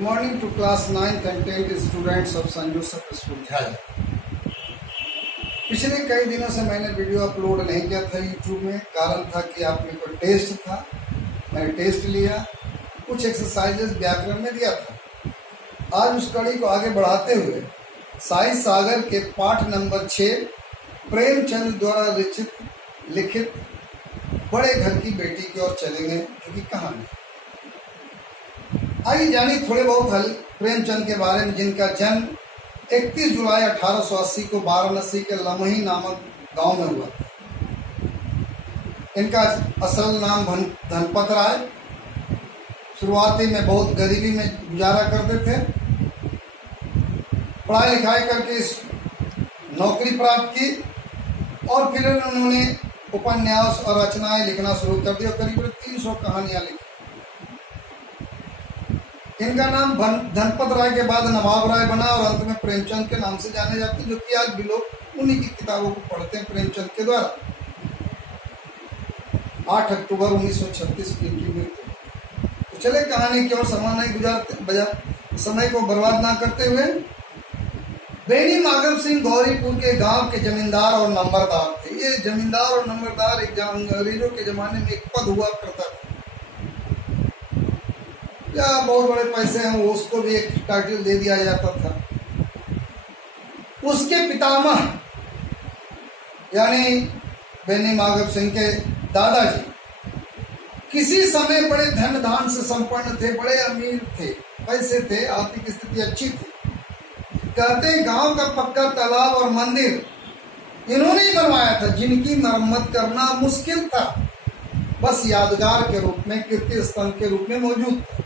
Good morning to class 9th and 10th students of St. Joseph विश्वविद्यालय। पिछले कई दिनों से मैंने वीडियो अपलोड नहीं किया था यूट्यूब में। कारण था कि आप में कोई टेस्ट था, मैंने टेस्ट लिया, कुछ एक्सरसाइजेस व्याकरण में दिया था। आज उस कड़ी को आगे बढ़ाते हुए साई सागर के पाठ नंबर 6 प्रेमचंद द्वारा लिखित बड़े घर की बेटी की ओर चलेंगे, जो कि कहानी। आइए जानिए थोड़े बहुत हल प्रेमचंद के बारे में, जिनका जन्म 31 जुलाई 1880 को वाराणसी के लमही नामक गांव में हुआ। इनका असल नाम धनपत राय। शुरुआती में बहुत गरीबी में गुजारा करते थे। पढ़ाई लिखाई करके नौकरी प्राप्त की और फिर उन्होंने उपन्यास और रचनाएं लिखना शुरू कर दी और करीब 300 कहानियां लिखी। इनका नाम धनपत राय के बाद नवाब राय बना और अंत में प्रेमचंद के नाम से जाने जाते हैं, जो कि आज भी लोग उन्हीं की किताबों को पढ़ते हैं प्रेमचंद के द्वारा। 8 अक्टूबर 1936 की इनकी मृत्यु। तो चले कहानी की ओर, समय नहीं गुजारते, समय को बर्बाद ना करते हुए। बेनी माधव सिंह गौरीपुर के गांव के जमींदार और नंबरदार थे। ये जमींदार और नंबरदार एक अंग्रेजों के जमाने में एक पद हुआ करता था, या बहुत बड़े पैसे हैं उसको भी एक टाइटल दे दिया जाता था। उसके पितामह यानी बेनी माधव सिंह के दादाजी किसी समय बड़े धन धान से संपन्न थे, बड़े अमीर थे, पैसे थे, आर्थिक स्थिति अच्छी थी। कहते गांव का पक्का तालाब और मंदिर इन्होंने ही बनवाया था, जिनकी मरम्मत करना मुश्किल था, बस यादगार के रूप में, कीर्ति स्तंभ के रूप में मौजूद था।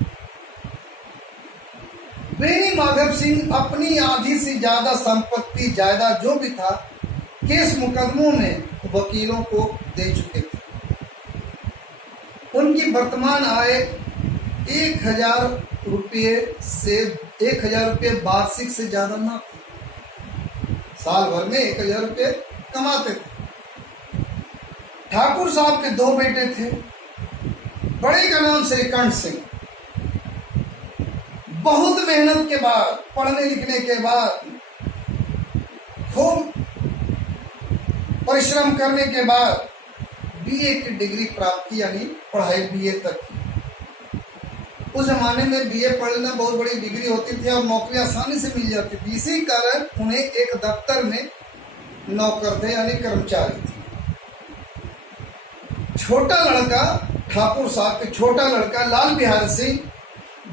बेनी माधव सिंह अपनी आधी से ज्यादा संपत्ति जायदाद जो भी था केस मुकदमों में वकीलों को दे चुके थे। उनकी वर्तमान आय 1000 रुपये से 1000 रुपये वार्षिक से ज्यादा ना थी। साल भर में 1000 रुपये कमाते थे। ठाकुर साहब के 2 बेटे थे। बड़े का नाम श्रीकंठ सिंह। बहुत मेहनत के बाद, पढ़ने लिखने के बाद, खूब परिश्रम करने के बाद बीए की डिग्री प्राप्त की, यानी पढ़ाई बीए तक की। उस जमाने में बीए पढ़ना बहुत बड़ी डिग्री होती थी और नौकरी आसानी से मिल जाती थी। इसी कारण उन्हें एक दफ्तर में नौकर थे, यानी कर्मचारी थे। छोटा लड़का ठाकुर साहब के छोटा लड़का लाल बिहारी सिंह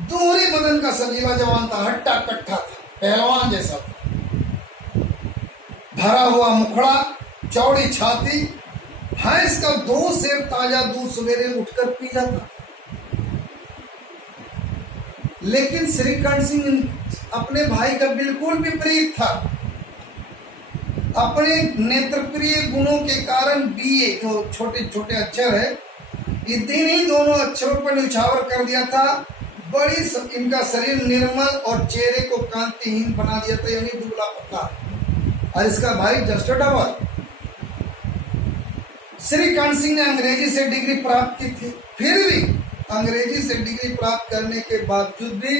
दोहरे बदन का सजीला जवान था, हट्टा कट्ठा था, पहलवान जैसा था। भरा हुआ मुखड़ा, चौड़ी छाती, भैंस का 2 सेर ताजा दूध सवेरे उठकर पी जाता। लेकिन श्रीकंठ सिंह अपने भाई का बिल्कुल विपरीत था। अपने नेत्रप्रिय गुणों के कारण बीए, जो छोटे छोटे अक्षर है, दिन ही दोनों अक्षरों पर न्यौछावर कर दिया था। बड़ी इनका शरीर निर्मल और चेहरे को कांतिहीन बना दिया था, यानी दुबला पतला। और इसका भाई जस्ट डबल। श्रीकांत सिंह ने अंग्रेजी से डिग्री प्राप्त की थी। फिर भी अंग्रेजी से डिग्री प्राप्त करने के बावजूद भी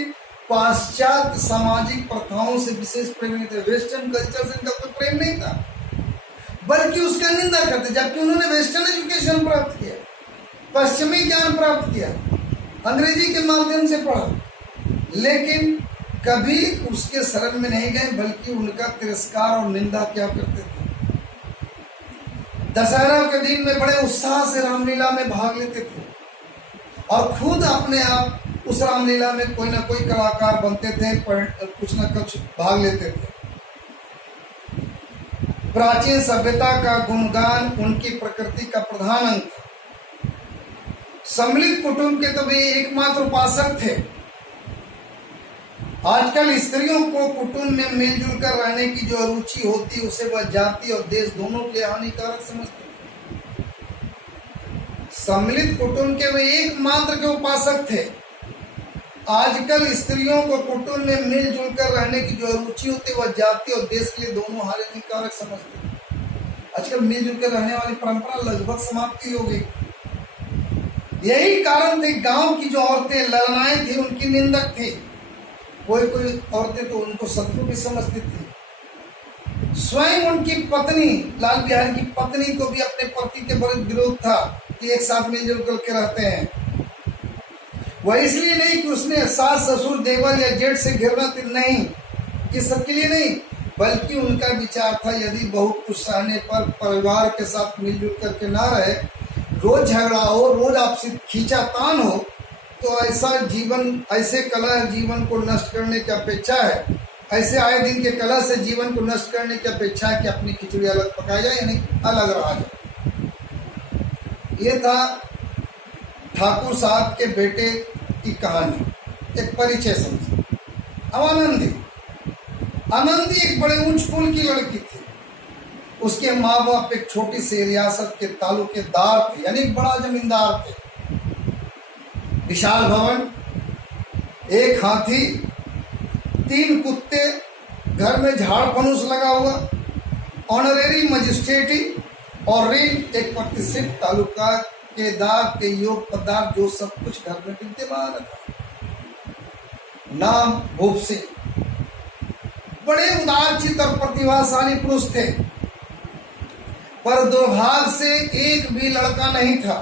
पाश्चात्य सामाजिक प्रथाओं से विशेष प्रेम नहीं थे। वेस्टर्न कल्चर से इनका कोई प्रेम नहीं था, बल्कि उसका निंदा करते। जबकि उन्होंने वेस्टर्न एजुकेशन प्राप्त किया, पश्चिमी ज्ञान प्राप्त किया, अंग्रेजी के माध्यम से पढ़ा, लेकिन कभी उसके शरण में नहीं गए, बल्कि उनका तिरस्कार और निंदा क्या करते थे। दशहरा के दिन में बड़े उत्साह से रामलीला में भाग लेते थे और खुद अपने आप उस रामलीला में कोई ना कोई कलाकार बनते थे, कुछ ना कुछ भाग लेते थे। प्राचीन सभ्यता का गुणगान उनकी प्रकृति का प्रधान अंग था। सम्मिलित कुटुंब के तो वे एकमात्र उपासक थे। आजकल स्त्रियों को कुटुंब में मिलजुल कर रहने की जो रुचि होती, उसे वह जाति और देश दोनों के लिए हानिकारक समझते। सम्मिलित कुटुंब के वे एकमात्र के उपासक थे। आजकल स्त्रियों को कुटुंब में मिलजुल कर रहने की जो रुचि होती, वह जाति और देश के लिए दोनों हानिकारक समझते। आजकल मिलजुल कर रहने वाली परंपरा लगभग समाप्ति हो गई। यही कारण थे गांव की जो औरतें ललनाएं थी, उनकी निंदक थी। कोई कोई औरतें तो उनको शत्रु भी समझती थी। स्वयं उनकी पत्नी, लाल बिहारी की पत्नी को भी अपने पति के बड़े विरोध था कि एक साथ मिलजुल करके रहते हैं। वह इसलिए नहीं कि उसने सास ससुर देवर या जेठ से घिरना नहीं, ये सबके लिए नहीं, बल्कि उनका विचार था यदि बहुत कुछ सहने पर परिवार के साथ मिलजुल करके ना रहे, रोज झगड़ा हो, रोज आपसी खींचातान हो, तो ऐसा जीवन, ऐसे कलह जीवन को नष्ट करने की अपेक्षा है, ऐसे आए दिन के कलह से जीवन को नष्ट करने की अपेक्षा है कि अपनी खिचड़ी अलग पकाई जाए, यानी अलग रहा जाए। ये था ठाकुर साहब के बेटे की कहानी, एक परिचय समझ। अब आनंदी एक बड़े ऊंच कुल की लड़की थी। उसके माँ बाप एक छोटी सी रियासत के तालुकेदार थे, यानी बड़ा जमींदार थे। विशाल भवन, एक हाथी, 3 कुत्ते, घर में झाड़ फनूस लगा हुआ, ऑनरेरी मजिस्ट्रेटी और रेल, एक प्रतिष्ठित तालुका के दार के योग पदार्थ, जो सब कुछ घर में विद्यमान था। नाम भूप सिंह। बड़े उदारचित और प्रतिभाशाली पुरुष थे, पर दुर्भाग्य से एक भी लड़का नहीं था।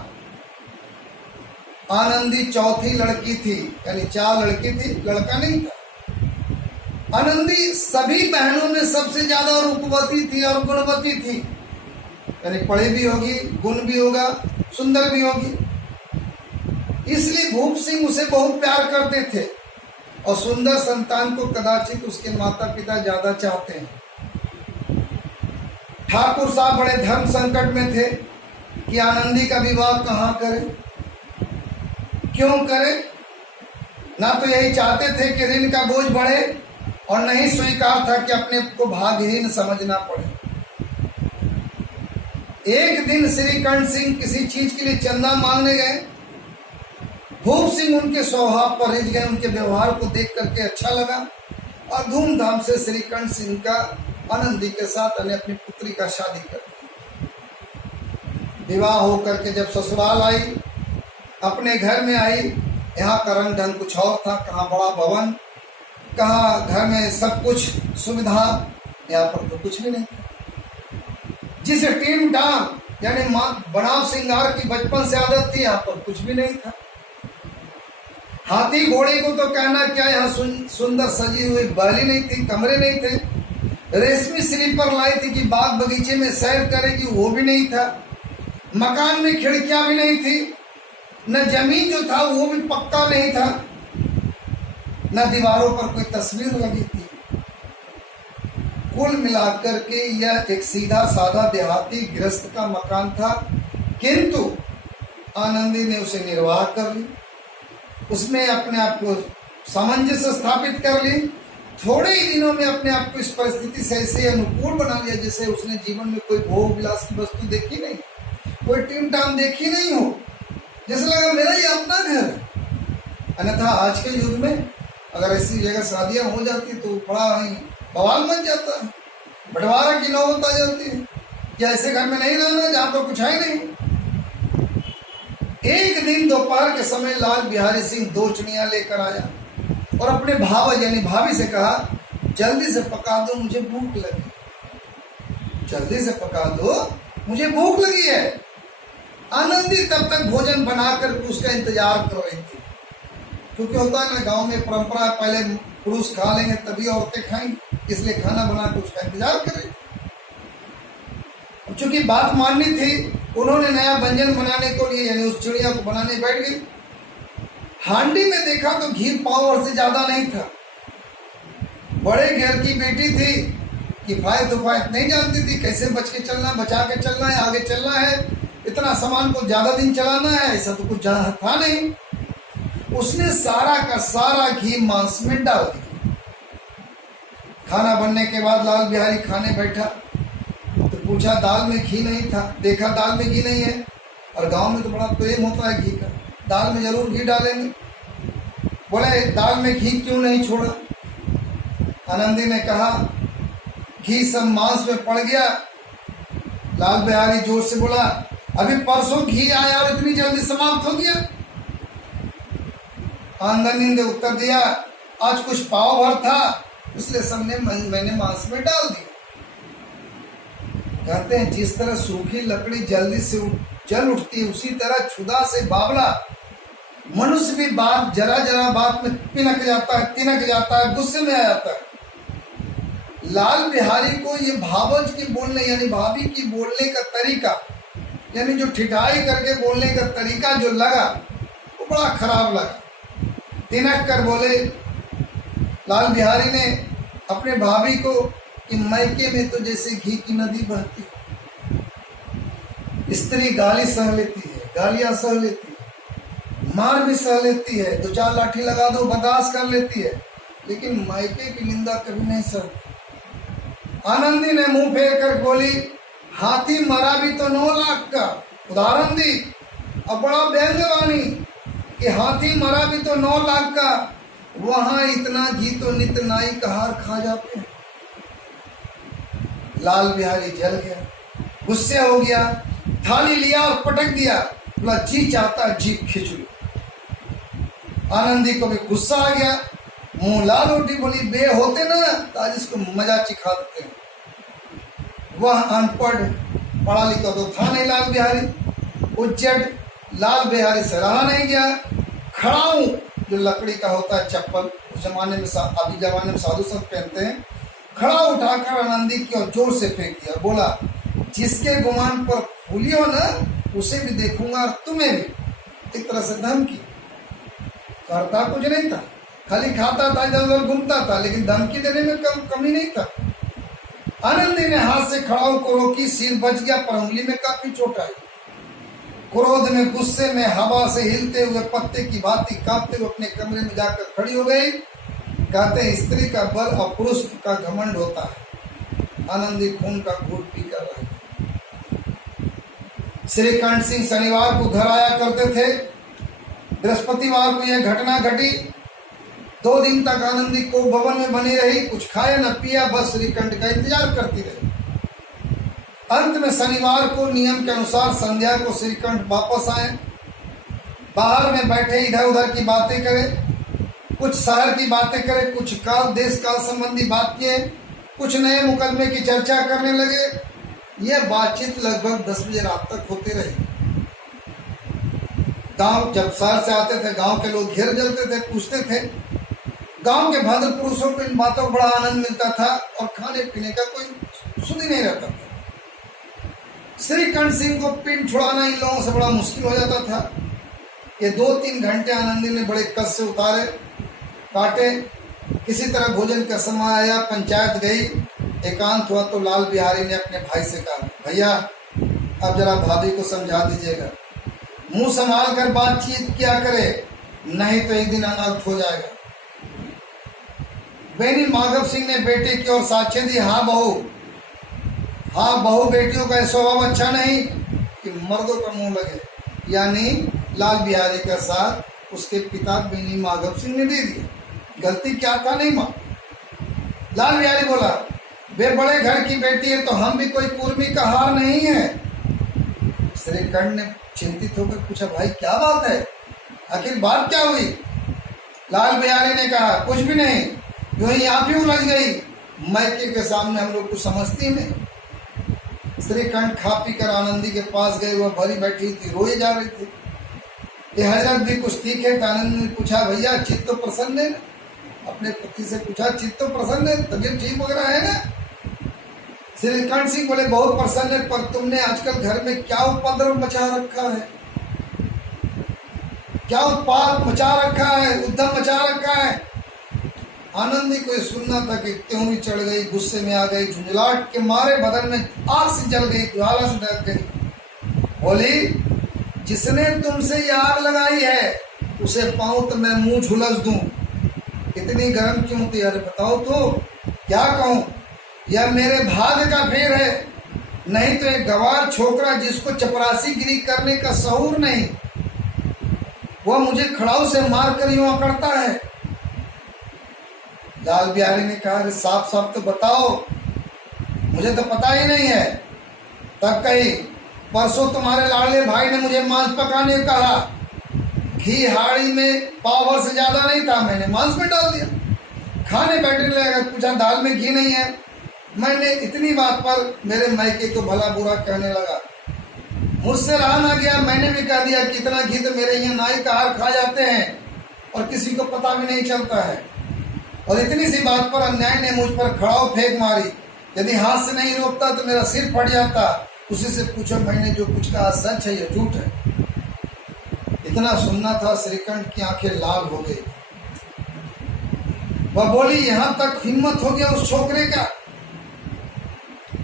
आनंदी चौथी लड़की थी, यानी 4 लड़की थी, लड़का नहीं था। आनंदी सभी बहनों में सबसे ज्यादा रूपवती थी और गुणवती थी, यानी पढ़ी भी होगी, गुण भी होगा, सुंदर भी होगी। इसलिए भूप सिंह उसे बहुत प्यार करते थे और सुंदर संतान को कदाचित उसके माता पिता ज्यादा चाहते हैं। ठाकुर साहब बड़े धर्म संकट में थे कि आनंदी का विवाह कहाँ करें, क्यों करें। ना तो यही चाहते थे कि ऋण का बोझ बढ़े और नहीं स्वीकार था कि अपने को भाग्यहीन समझना पड़े। एक दिन श्रीकंठ सिंह किसी चीज के लिए चंदा मांगने गए। भूप सिंह उनके स्वभाव पर रिझ गए, उनके व्यवहार को देख करके अच्छा लगा और धूमधाम से श्रीकंठ सिंह का आनंदी के साथ अपनी पुत्री का शादी कर दिया। विवाह होकर के जब ससुराल आई, अपने घर में आई, यहाँ का रंग ढंग कुछ और था, कहाँ बड़ा भवन, कहाँ घर में सब कुछ सुविधा, यहाँ पर तो कुछ भी नहीं। जिस टीम टाम यानी बनाव श्रृंगार की बचपन से आदत थी, यहाँ पर कुछ भी नहीं था। हाथी घोड़े को तो कहना क्या, यहाँ सुंदर सजी हुई बैली नहीं थी, कमरे नहीं थे। रेशमी स्लीपर लाई थी कि बाग बगीचे में सैर करेगी, वो भी नहीं था। मकान में खिड़कियां भी नहीं थी, न जमीन जो था वो भी पक्का नहीं था, न दीवारों पर कोई तस्वीर लगी थी। कुल मिलाकर के यह एक सीधा साधा देहाती गृहस्थ का मकान था, किंतु आनंदी ने उसे निर्वाह कर ली, उसमें अपने आप को सामंजस्य स्थापित कर ली। थोड़े ही दिनों में अपने आप को इस परिस्थिति से ऐसे अनुकूल बना लिया जैसे उसने जीवन में कोई भोग विलास की वस्तु देखी नहीं, कोई टीम टाम देखी नहीं हो, जैसे लगा मेरा ये अपना घर है। अन्यथा आज के युग में अगर ऐसी जगह शादियां हो जाती तो बड़ा ही बवाल मच जाता है, बंटवारा की नौबत आ जाती है कि ऐसे घर में नहीं रहना जहाँ पर कुछ है नहीं। एक दिन दोपहर के समय लाल बिहारी सिंह 2 चिड़िया लेकर आया और अपने भाव यानी भाभी से कहा, जल्दी से पका दो, मुझे भूख लगी, जल्दी से पका दो, मुझे भूख लगी है। आनंदी तब तक भोजन बनाकर उसका इंतजार कर रही थी, क्योंकि होता है ना गांव में परंपरा, पहले पुरुष खा लेंगे तभी औरतें खाएंगी, इसलिए खाना बनाकर उसका इंतजार कर रही थी। चूंकि बात माननी थी, उन्होंने नया व्यंजन बनाने को लिए यानी उस चिड़िया को बनाने बैठ गई। हांडी में देखा तो घी पाव और से ज्यादा नहीं था। बड़े घर की बेटी थी, किफायत उफायत नहीं जानती थी, कैसे बच के चलना, बचा के चलना है, आगे चलना है, इतना सामान को ज्यादा दिन चलाना है, ऐसा तो कुछ था नहीं। उसने सारा का सारा घी मांस में डाल दिया। खाना बनने के बाद लाल बिहारी खाने बैठा तो पूछा, दाल में घी नहीं था। देखा दाल में घी नहीं है, और गांव में तो बड़ा प्रेम होता है घी का, दाल में जरूर घी डालेंगे। बोले दाल में घी क्यों नहीं छोड़ा? आनंदी ने कहा, घी सब मांस में पड़ गया। लाल बिहारी जोर से बोला, अभी परसों घी आया और इतनी जल्दी समाप्त हो गया? आनंदी ने उत्तर दिया, आज कुछ पाव भर था, इसलिए सबने मैंने मांस में डाल दिया। कहते हैं जिस तरह सूखी लकड़ी जल्दी से जल उठती है, उसी तरह क्षुधा से बावला मनुष्य भी बात जरा जरा बात में पिनक जाता है, तिनक जाता है, गुस्से में आ जाता है। लाल बिहारी को ये भावज की बोलने यानी भाभी की बोलने का तरीका, यानी जो ठिठाई करके बोलने का तरीका जो लगा वो बड़ा खराब लगा। तिनक कर बोले लाल बिहारी ने अपने भाभी को कि मैके में तो जैसे घी की नदी बहती है। स्त्री गाली सह लेती है, गालियां सह लेती है, मार भी सह लेती है, दो चार लाठी लगा दो बर्दाश्त कर लेती है, लेकिन मैके की निंदा कभी नहीं सहती। आनंदी ने मुंह फेर कर बोली हाथी मरा भी तो 9 लाख का। उदाहरण दी अब बड़ा व्यंग्यवाणी कि हाथी मरा भी तो 9 लाख का, वहां इतना घी तो नित नाई का हार खा जाते हैं। लाल बिहारी जल गया, गुस्से हो गया, थाली लिया और पटक दिया, बोला जी चाहता जीप खींच लो। आनंदी को भी गुस्सा आ गया, मुंह लाल उठी, बोली बे होते ना तो आज इसको मजा चिखा देते हैं। वह अनपढ़ पढ़ा लिखा तो था नहीं लाल बिहारी, उज्जट लाल बिहारी से रहा नहीं गया। खड़ाऊ जो लकड़ी का होता है चप्पल, उस जमाने में अभी जमाने में साधु संत पहनते हैं, खड़ा उठाकर आनंदी की ओर जोर से फेंक दिया, बोला जिसके गुमान पर फूली हो ना उसे भी देखूंगा और तुम्हें भी। एक तरह से धमकी, करता कुछ नहीं था, खाली खाता था, इधर उधर घूमता था, लेकिन धमकी देने में कमी नहीं था। आनंदी ने हाथ से खड़ाऊ को रोकी, सिर बच गया पर उंगली में काफी चोट आई। क्रोध में गुस्से में हवा से हिलते हुए पत्ते की भांति कांपते हुए अपने कमरे में जाकर खड़ी हो गई। कहते हैं स्त्री का बल और पुरुष का घमंड होता है। आनंदी खून का घूंट पीकर रह गई। श्रीकंठ सिंह शनिवार को घर आया करते थे। बृहस्पतिवार को यह घटना घटी। 2 दिन तक आनंदी को भवन में बनी रही, कुछ खाया न पिया, बस श्रीकंठ का इंतजार करती रही। अंत में शनिवार को नियम के अनुसार संध्या को श्रीकंठ वापस आए। बाहर में बैठे इधर उधर की बातें करे, कुछ शहर की बातें करे, कुछ काल देश काल संबंधी बात किए, कुछ नए मुकदमे की चर्चा करने लगे। यह बातचीत लगभग 10 बजे रात तक होती रही। गांव जब शहर से आते थे, गांव के लोग घेर जलते थे, पूछते थे। गांव के भद्र पुरुषों को इन बातों को बड़ा आनंद मिलता था और खाने पीने का कोई सुध ही नहीं रहता था। श्रीकंठ सिंह को पिंड छुड़ाना इन लोगों से बड़ा मुश्किल हो जाता था। ये 2-3 घंटे आनंदी ने बड़े कष्ट से उतारे, काटे। किसी तरह भोजन का समय आया, पंचायत गई, एकांत हुआ तो लाल बिहारी ने अपने भाई से कहा, भैया अब जरा भाभी को समझा दीजिएगा, मुंह संभाल कर बातचीत किया करे, नहीं तो एक दिन अनर्थ हो जाएगा। बेनी माधव सिंह ने बेटे की ओर साक्ष्य दी, हाँ बहू बेटियों का स्वभाव अच्छा नहीं कि मर्दों का मुंह लगे। यानी लाल बिहारी का साथ उसके पिता बेनी माधव सिंह ने दे दिया। गलती क्या था नहीं मां। लाल बिहारी बोला, वे बड़े घर की बेटी है तो हम भी कोई कुर्मी का हार नहीं है। श्रीकंठ ने चिंतित होकर पूछा, भाई क्या बात है, आखिर बात क्या हुई? लाल बिहारी ने कहा, कुछ भी नहीं, यूं ही आप ही उलझ गई, मैके के सामने हम लोग कुछ समझती नहीं। श्रीकंठ खा पी कर आनंदी के पास गए, वह भरी बैठी थी, रोई जा रही थी। ये हजरत भी कुछ तीखे थे। आनंद ने पूछा, भैया चित्त तो प्रसन्न है ना? अपने पति से पूछा, चित्त तो प्रसन्न है, तबीयत ठीक वगैरह है ना? श्रीकंठ सिंह बोले, बहुत प्रसन्न है, पर तुमने आजकल घर में क्या उपद्रव मचा रखा है, क्या उत्पाद मचा रखा है, उद्यम मचा रखा है। आनंदी को ये सुनना था कि त्यों चढ़ गई, गुस्से में आ गई, झुंझलाहट के मारे बदन में आग से जल गई, ज्वाला से ढक गई। बोली, जिसने तुमसे ये आग लगाई है उसे पाऊं तो मैं मुंह झुलस दूं। इतनी गर्म क्यों थी? अरे बताओ तो क्या कहूं, यह मेरे भाग्य का फेर है, नहीं तो एक गवार छोकरा जिसको चपरासी गिरी करने का शऊर नहीं, वह मुझे खड़ाऊ से मार कर यूं अकड़ता है। लाल बिहारी ने कहा, अरे साफ साफ तो बताओ, मुझे तो पता ही नहीं है। तब कही, परसों तुम्हारे लाडले भाई ने मुझे मांस पकाने को कहा, घी हाड़ी में पाव भर से ज्यादा नहीं था, मैंने मांस में डाल दिया। खाने बैठने लगा, पूछा दाल में घी नहीं है। मैंने इतनी बात पर मेरे मायके को भला बुरा कहने लगा। मुझसे रहा ना गया, मैंने भी कह दिया कि इतना घी तो मेरे यहाँ नाई का हार खा जाते हैं और किसी को पता भी नहीं चलता है। और इतनी सी बात पर अन्याय ने मुझ पर खड़ाऊ फेंक मारी। यदि हाथ से नहीं रोकता तो मेरा सिर फट जाता। उसी से पूछो मैंने जो कुछ कहा सच है या झूठ है। इतना सुनना था, श्रीकंठ की आंखें लाल हो गई। वह बोली, यहां तक हिम्मत हो गया उस छोकरे का।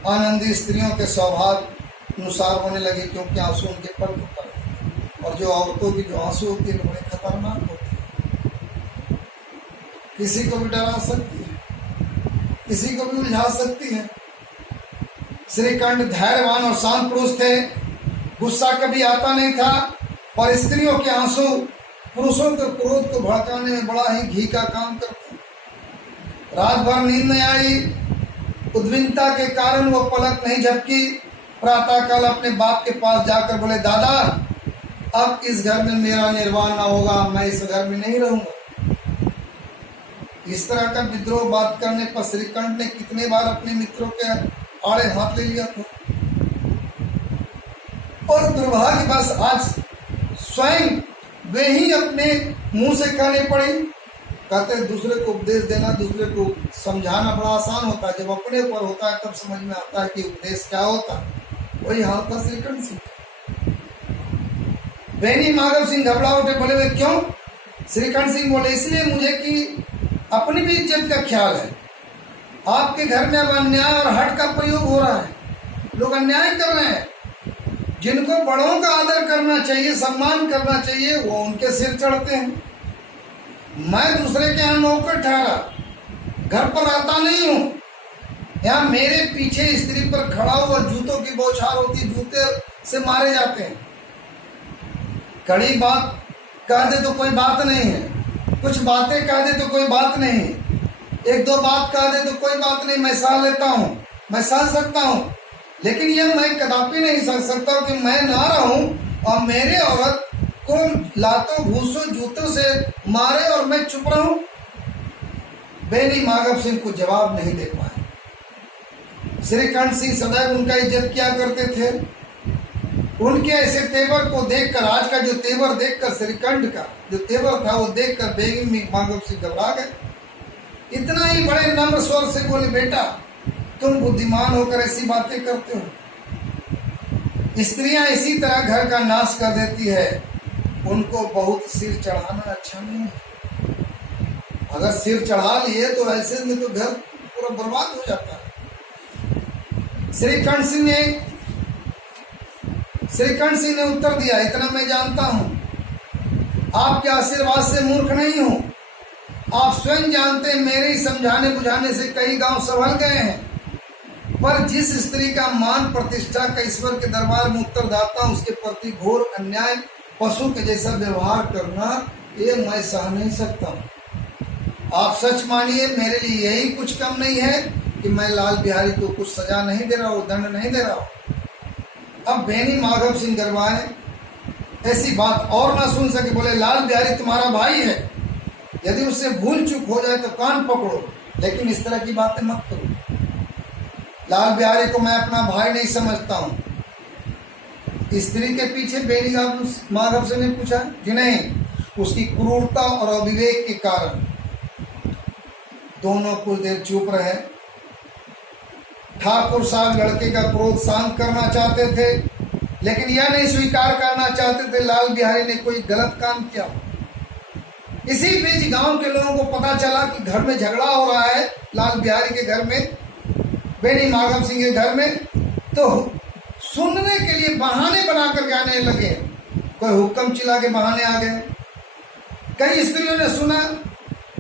आनंदी स्त्रियों के स्वभाव अनुसार होने लगे, क्योंकि आंसू उनके पलक पर, और जो औरतों की जो आंसू होती है बड़े खतरनाक होती है, किसी को भी डरा सकती है, किसी को भी उलझा सकती है। श्रीकंठ धैर्यवान और शांत पुरुष थे, गुस्सा कभी आता नहीं था, और स्त्रियों के आंसू पुरुषों के क्रोध को भड़काने में बड़ा ही घी का काम करते। रात भर नींद नहीं आई, उद्विग्नता के कारण वो पलक नहीं झपकी। प्रातःकाल अपने बाप के पास जाकर बोले, दादा अब इस घर में मेरा निर्वाह न होगा, मैं इस घर में नहीं रहूंगा। इस तरह का विद्रोह बात करने पर श्रीकंठ ने कितने बार अपने मित्रों के आड़े हाथ ले लिया था, और दुर्भाग्यवश आज स्वयं वे ही अपने मुंह से कहने पड़े। कहते दूसरे को उपदेश देना, दूसरे को समझाना बड़ा आसान होता है, जब अपने ऊपर होता है तब समझ में आता है कि उपदेश क्या होता है। वही हाल था श्रीकंठ सिंह। बेनी माधव सिंह घबरा उठे, बोले वे क्यों? श्रीकंठ सिंह बोले, इसलिए मुझे कि अपनी भी इज्जत का ख्याल है। आपके घर में अब अन्याय और हट का प्रयोग हो रहा है, लोग अन्याय कर रहे हैं। जिनको बड़ों का आदर करना चाहिए, सम्मान करना चाहिए, वो उनके सिर चढ़ते हैं। मैं दूसरे के यहाँ नौकर ठहरा, घर पर आता नहीं हूँ। यहाँ मेरे पीछे स्त्री पर खड़ा हुआ जूतों की बौछार होती, जूते से मारे जाते हैं। कड़ी बात कह दे तो कोई बात नहीं है, कुछ बातें कह दे तो कोई बात नहीं, एक दो बात कह दे तो कोई बात नहीं, मैं सह लेता हूँ, मैं सह सकता हूँ। लेकिन ये मैं कदापि नहीं सह सकता कि मैं ना रहूं और मेरे औरत को लातों भूसों जूतों से मारे और मैं चुप रहूं। बेनी माधव सिंह को जवाब नहीं दे पाए। श्रीकंठ सिंह सदैव उनका इज्जत किया करते थे। उनके ऐसे तेवर को देखकर, आज का जो तेवर देखकर, श्रीकंठ का जो तेवर था वो देखकर बेनी माधव सिंह घबरा गए। इतना ही बड़े नम्र स्वर से बोले, बेटा तुम बुद्धिमान होकर ऐसी बातें करते हो। स्त्रियां इसी तरह घर का नाश कर देती है, उनको बहुत सिर चढ़ाना अच्छा नहीं है। अगर सिर चढ़ा लिए तो ऐसे में तो घर पूरा बर्बाद हो जाता है। श्रीकंठ सिंह ने उत्तर दिया, इतना मैं जानता हूं, आपके आशीर्वाद से मूर्ख नहीं हूं। आप स्वयं जानते हैं मेरे ही समझाने बुझाने से कई गांव संभल गए हैं, पर जिस स्त्री का मान प्रतिष्ठा का ईश्वर के दरबार में उत्तरदाता, उसके प्रति घोर अन्याय, पशु के जैसा व्यवहार करना, ये मैं सह नहीं सकता हूँ। आप सच मानिए, मेरे लिए यही कुछ कम नहीं है कि मैं लाल बिहारी को कुछ सजा नहीं दे रहा हूँ, दंड नहीं दे रहा हूँ। अब बेनी माधव सिंह गरवाए ऐसी बात और ना सुन सके, बोले, लाल बिहारी तुम्हारा भाई है, यदि उससे भूल चूक हो जाए तो कान पकड़ो, लेकिन इस तरह की बातें मत करो। लाल बिहारी को मैं अपना भाई नहीं समझता हूँ। स्त्री के पीछे बेनी माधव सिंह ने पूछा कि नहीं, उसकी क्रूरता और अविवेक के कारण। दोनों कुछ देर चुप रहे। ठाकुर साहब लड़के का क्रोध शांत करना चाहते थे, लेकिन यह नहीं स्वीकार करना चाहते थे लाल बिहारी ने कोई गलत काम किया। इसी बीच गांव के लोगों को पता चला कि घर में झगड़ा हो रहा है, लाल बिहारी के घर में, बेनी माधव सिंह के घर में। तो सुनने के लिए बहाने बनाकर आने लगे। कोई हुक्म चिल्ला के बहाने आ गए। कई स्त्रियों ने सुना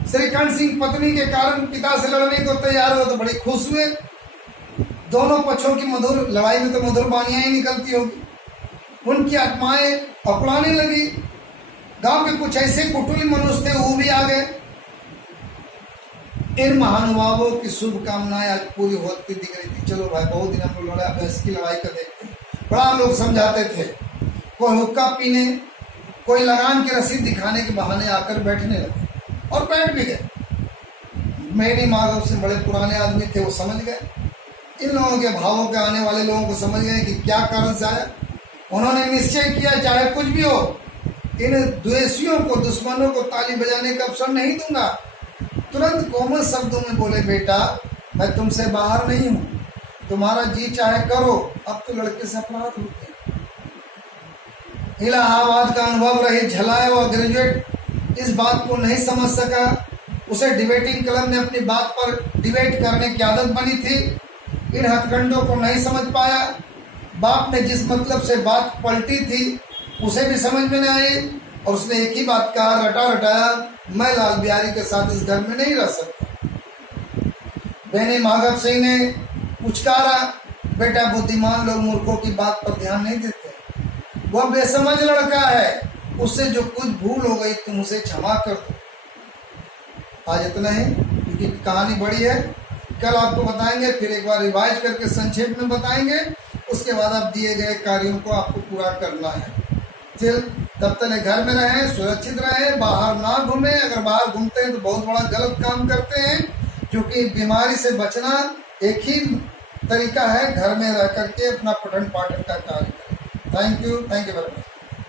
श्रीकंठ सिंह पत्नी के कारण पिता से लड़ने को तैयार हो, तो बड़ी खुश हुए। दोनों पक्षों की मधुर लड़ाई में तो मधुर बानियां ही निकलती होगी। उनकी आत्माएं अकुड़ाने लगी। गांव के कुछ ऐसे कुटुली मनुष्य थे, वो भी आ गए। इन महानुभावों की शुभकामनाएं आज पूरी होती दिख रही थी। चलो भाई, बहुत दिन हम लोग लड़ा, भैंस की लड़ाई कर देखते हैं। बड़ा लोग समझाते थे। कोई हुक्का पीने, कोई लगान की रसीद दिखाने के बहाने आकर बैठने लगे और बैठ भी गए। मेनी माधव से बड़े पुराने आदमी थे, वो समझ गए इन लोगों के भावों के, आने वाले लोगों को समझ गए कि क्या कारण से आया। उन्होंने निश्चय किया चाहे कुछ भी हो, इन द्वेषियों को, दुश्मनों को ताली बजाने का अवसर नहीं दूंगा। तुरंत कोमल शब्दों में बोले, बेटा मैं तुमसे बाहर नहीं हूं, तुम्हारा जी चाहे करो, अब तो लड़के से अपराध हो गया। इलाहाबाद का अनुभव रही झलाया हुआ ग्रेजुएट इस बात को नहीं समझ सका। उसे डिबेटिंग क्लब में अपनी बात पर डिबेट करने की आदत बनी थी, इन हथकंडों को नहीं समझ पाया। बाप ने जिस मतलब से बात पलटी थी उसे भी समझ में नहीं आई और उसने एक ही बात कहा, रटा रटाया, मैं लाल बिहारी के साथ इस घर में नहीं रह सकता। बेनी माधव सिंह ने पुचकारा, बेटा बुद्धिमान लोग मूर्खों की बात पर ध्यान नहीं देते, वह बेसमझ लड़का है, उससे जो कुछ भूल हो गई तुम उसे क्षमा कर दो। आज इतना ही, क्योंकि कहानी बड़ी है, कल आपको बताएंगे, फिर एक बार रिवाइज करके संक्षेप में बताएंगे, उसके बाद आप दिए गए कार्यों को आपको पूरा करना है। चल तब तक घर में रहें, सुरक्षित रहें, बाहर ना घूमें। अगर बाहर घूमते हैं तो बहुत बड़ा गलत काम करते हैं, क्योंकि बीमारी से बचना एक ही तरीका है, घर में रह करके अपना पठन पाठन का कार्य करें। Thank you very much.